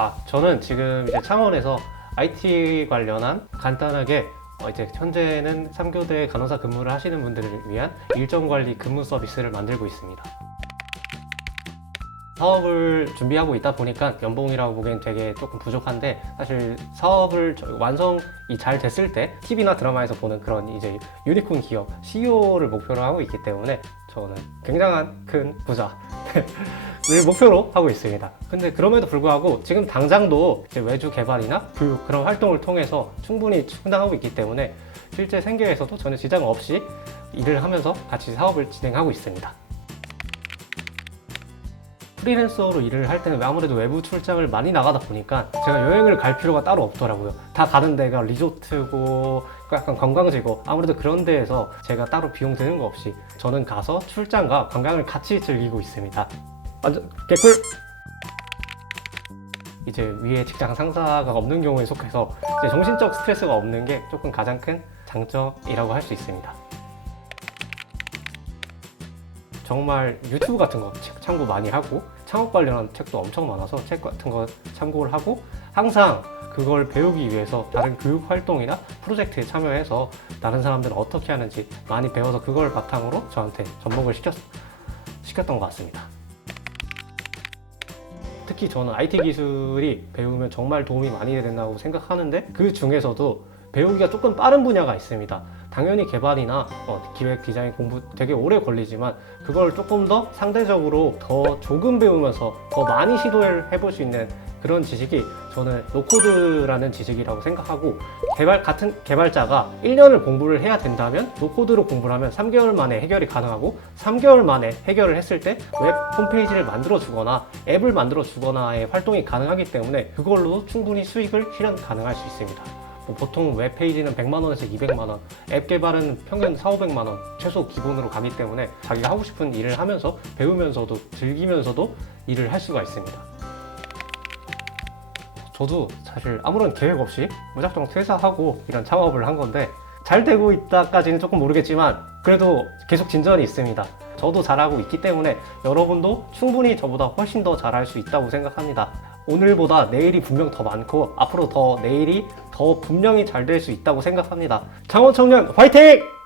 아, 저는 지금 이제 창원에서 IT 관련한 간단하게 어, 이제 현재는 3교대 간호사 근무를 하시는 분들을 위한 일정 관리 근무 서비스를 만들고 있습니다. 사업을 준비하고 있다 보니까 연봉이라고 보기엔 되게 조금 부족한데 사실 사업을 저- 완성이 잘 됐을 때 TV나 드라마에서 보는 그런 이제 유니콘 기업 CEO를 목표로 하고 있기 때문에 저는 굉장한 큰 부자 를 목표로 하고 있습니다. 근데 그럼에도 불구하고 지금 당장도 외주 개발이나 교육 그런 활동을 통해서 충분히 충당하고 있기 때문에 실제 생계에서도 전혀 지장 없이 일을 하면서 같이 사업을 진행하고 있습니다. 프리랜서로 일을 할 때는 아무래도 외부 출장을 많이 나가다 보니까 제가 여행을 갈 필요가 따로 없더라고요. 다 가는 데가 리조트고 약간 관광지고 아무래도 그런 데에서 제가 따로 비용 드는 거 없이 저는 가서 출장과 관광을 같이 즐기고 있습니다. 완전 개꿀! 이제 위에 직장 상사가 없는 경우에 속해서 정신적 스트레스가 없는 게 조금 가장 큰 장점이라고 할 수 있습니다. 정말 유튜브 같은 거 책 참고 많이 하고 창업 관련한 책도 엄청 많아서 책 같은 거 참고를 하고 항상 그걸 배우기 위해서 다른 교육 활동이나 프로젝트에 참여해서 다른 사람들은 어떻게 하는지 많이 배워서 그걸 바탕으로 저한테 접목을 시켰, 시켰던 것 같습니다. 특히 저는 IT 기술이 배우면 정말 도움이 많이 된다고 생각하는데 그 중에서도 배우기가 조금 빠른 분야가 있습니다. 당연히 개발이나 어, 기획 디자인 공부 되게 오래 걸리지만 그걸 조금 더 상대적으로 더 조금 배우면서 더 많이 시도를 해볼 수 있는 그런 지식이 저는 노코드라는 지식이라고 생각하고 개발 같은 개발자가 1년을 공부를 해야 된다면 노코드로 공부를 하면 3개월 만에 해결이 가능하고 3개월 만에 해결을 했을 때 웹 홈페이지를 만들어 주거나 앱을 만들어 주거나의 활동이 가능하기 때문에 그걸로 충분히 수익을 실현 가능할 수 있습니다. 뭐 보통 웹페이지는 100만 원에서 200만 원, 앱 개발은 평균 4, 500만 원 최소 기본으로 가기 때문에 자기가 하고 싶은 일을 하면서 배우면서도 즐기면서도 일을 할 수가 있습니다. 저도 사실 아무런 계획 없이 무작정 퇴사하고 이런 창업을 한 건데 잘 되고 있다까지는 조금 모르겠지만 그래도 계속 진전이 있습니다. 저도 잘하고 있기 때문에 여러분도 충분히 저보다 훨씬 더 잘할 수 있다고 생각합니다. 오늘보다 내일이 분명 더 많고 앞으로 더 내일이 더 분명히 잘 될 수 있다고 생각합니다. 창원 청년 화이팅!